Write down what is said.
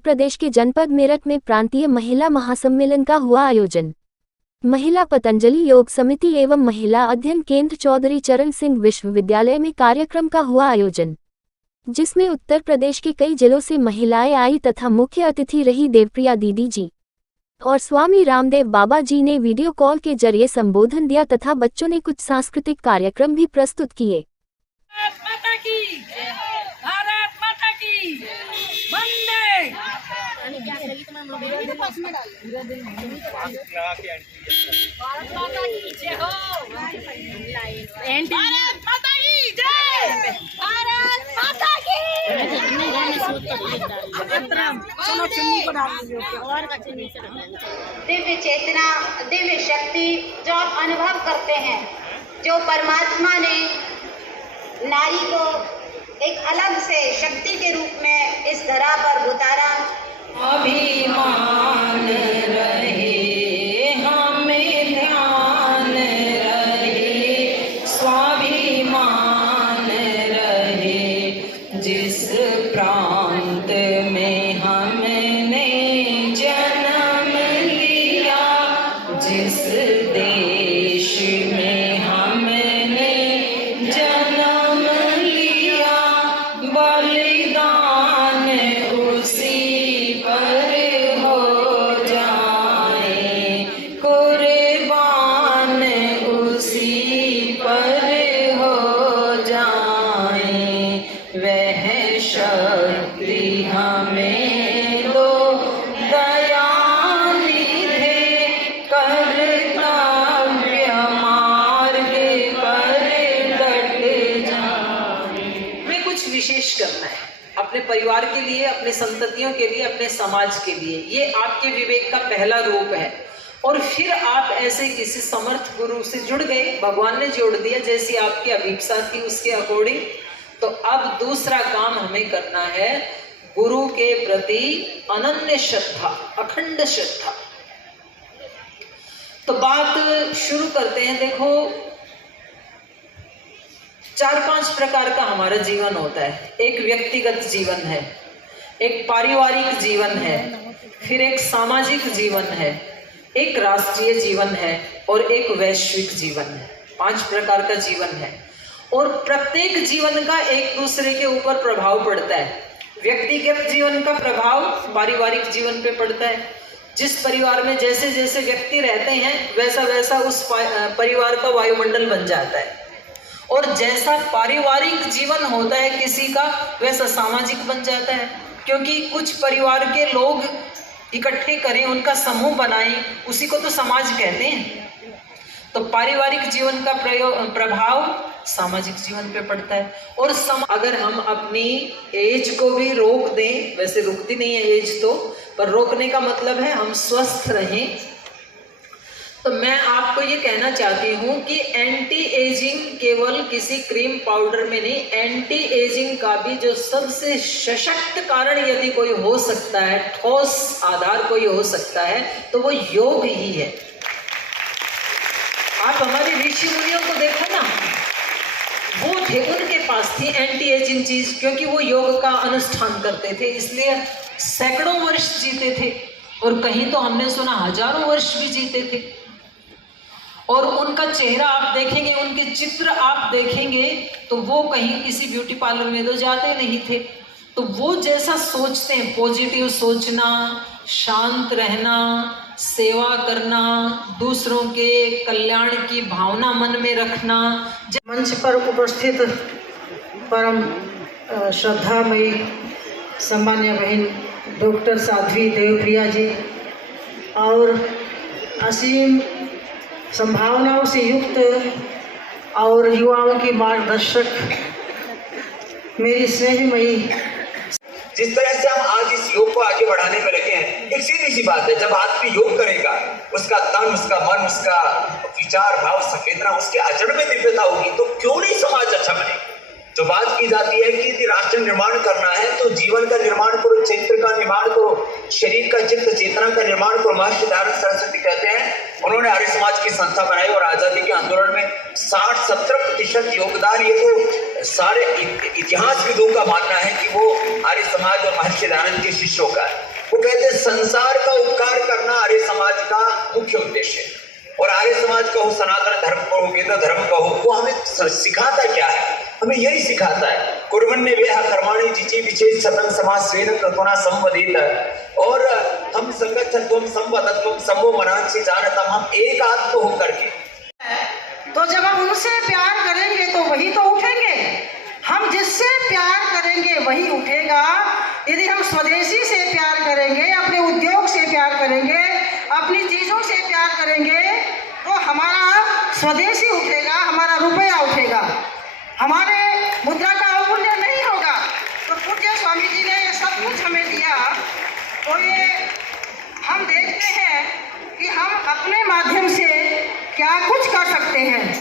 प्रदेश के जनपद मेरठ में प्रांतीय महिला महासम्मेलन का हुआ आयोजन। महिला पतंजलि योग समिति एवं महिला अध्ययन केंद्र चौधरी चरण सिंह विश्वविद्यालय में कार्यक्रम का हुआ आयोजन, जिसमें उत्तर प्रदेश के कई जिलों से महिलाएं आई तथा मुख्य अतिथि रही देवप्रिया दीदी जी और स्वामी रामदेव बाबा जी ने वीडियो कॉल के जरिए संबोधन दिया तथा बच्चों ने कुछ सांस्कृतिक कार्यक्रम भी प्रस्तुत किए। दिव्य चेतना, दिव्य शक्ति जो आप अनुभव करते हैं, जो परमात्मा ने नारी को एक अलग से शक्ति के रूप में इस धरा पर उतारा। अभिमान रहे हमें ध्यान रहे, स्वाभिमान रहे, जिस प्रांत में हमने जन्म लिया, जिस देश में हमने जन्म लिया, बलिदान उसी पर हो जाए, कुर्बान उसी पर हो जाए, वह शक्ति हमें दो दया निधे, कर्तव्य मार्ग पर डट जाए। हमें कुछ विशेष करना है अपने परिवार के लिए, अपने संततियों के लिए, अपने समाज के लिए। ये आपके विवेक का पहला रूप है। और फिर आप ऐसे किसी समर्थ गुरु से जुड़ गए, भगवान ने जोड़ दिया जैसी आपकी अभिप्सा थी उसके अकॉर्डिंग। तो अब दूसरा काम हमें करना है, गुरु के प्रति अनन्य श्रद्धा, अखंड श्रद्धा। तो बात शुरू करते हैं। देखो, 4-5 प्रकार का हमारा जीवन होता है। एक व्यक्तिगत जीवन है, एक पारिवारिक जीवन है, फिर एक सामाजिक जीवन है, एक राष्ट्रीय जीवन है और एक वैश्विक जीवन है। 5 प्रकार का जीवन है और प्रत्येक जीवन का एक दूसरे के ऊपर प्रभाव पड़ता है। व्यक्तिगत जीवन का प्रभाव पारिवारिक जीवन पे पड़ता है। जिस परिवार में जैसे जैसे व्यक्ति रहते हैं वैसा वैसा उस परिवार का वायुमंडल बन जाता है। और जैसा पारिवारिक जीवन होता है किसी का, वैसा सामाजिक बन जाता है। क्योंकि कुछ परिवार के लोग इकट्ठे करें, उनका समूह बनाएं, उसी को तो समाज कहते हैं। तो पारिवारिक जीवन का प्रभाव सामाजिक जीवन पे पड़ता है। और अगर हम अपनी एज को भी रोक दें, वैसे रुकती नहीं है एज तो, पर रोकने का मतलब है हम स्वस्थ रहें। तो मैं आपको ये कहना चाहती हूँ कि एंटी एजिंग केवल किसी क्रीम पाउडर में नहीं, एंटी एजिंग का भी जो सबसे सशक्त कारण यदि कोई हो सकता है, ठोस आधार कोई हो सकता है, तो वो योग ही है। आप हमारे ऋषि मुनियों को देखो ना, वो थे, उनके पास थी एंटी एजिंग चीज, क्योंकि वो योग का अनुष्ठान करते थे, इसलिए सैकड़ों वर्ष जीते थे। और कहीं तो हमने सुना हजारों वर्ष भी जीते थे। और उनका चेहरा आप देखेंगे, उनके चित्र आप देखेंगे, तो वो कहीं किसी ब्यूटी पार्लर में तो जाते नहीं थे। तो वो जैसा सोचते हैं, पॉजिटिव सोचना, शांत रहना, सेवा करना, दूसरों के कल्याण की भावना मन में रखना। मंच पर उपस्थित परम श्रद्धामयी सम्मान्य बहन डॉक्टर साध्वी देवप्रिया जी और असीम संभावनाओं से युक्त और युवाओं की मार्गदर्शक मेरी स्नेहमयी, जिस तरह से हम आज इस योग को आगे बढ़ाने में लगे हैं, एक सीधी सी बात है, जब आदमी योग करेगा उसका तन, उसका मन, उसका विचार भाव, संवेदना, उसके आचरण में दिव्यता होगी, तो क्यों नहीं समाज अच्छा बनेगा। जो बात की जाती है कि यदि राष्ट्र निर्माण करना है तो जीवन का निर्माण करो, चरित्र का निर्माण करो, शरीर का, चित्त चेतना का निर्माण करो। महर्षि दयानंद सरस्वती कहते हैं, उन्होंने आर्य समाज की संस्था बनाई और आजादी के आंदोलन में 60-70% योगदान, ये तो सारे इतिहासविदों का मानना है कि वो आर्य समाज और महर्षि दयानंद के शिष्यों का है। वो कहते संसार का उपकार करना आर्य समाज का मुख्य उद्देश्य है। और आर्य समाज कहो, सनातन धर्म कहो, वेद धर्म कहो, वो हमें सिखाता क्या है? हमें यही सिखाता है, कुर्वन्य वेह कर्माणि जिचि विचेत सतं समाज स्वेन कृतना संवदित। और हम संगच्छत्वम संवदत्वम समो मनांसि जानतम, हम एक आत्म होकर के, तो जब हम उनसे प्यार करेंगे तो वही तो उठेंगे। हम जिससे प्यार करेंगे वही उठेगा। यदि हम स्वदेशी से प्यार करेंगे, अपने उद्योग से प्यार करेंगे, अपनी चीज़ों से प्यार करेंगे, तो हमारा स्वदेशी उठेगा, हमारा रुपया उठेगा, हमारे मुद्रा का अवमूल्य नहीं होगा। तो पूज्य स्वामी जी ने ये सब कुछ हमें दिया, तो ये हम देखते हैं कि हम अपने माध्यम से क्या कुछ कर सकते हैं।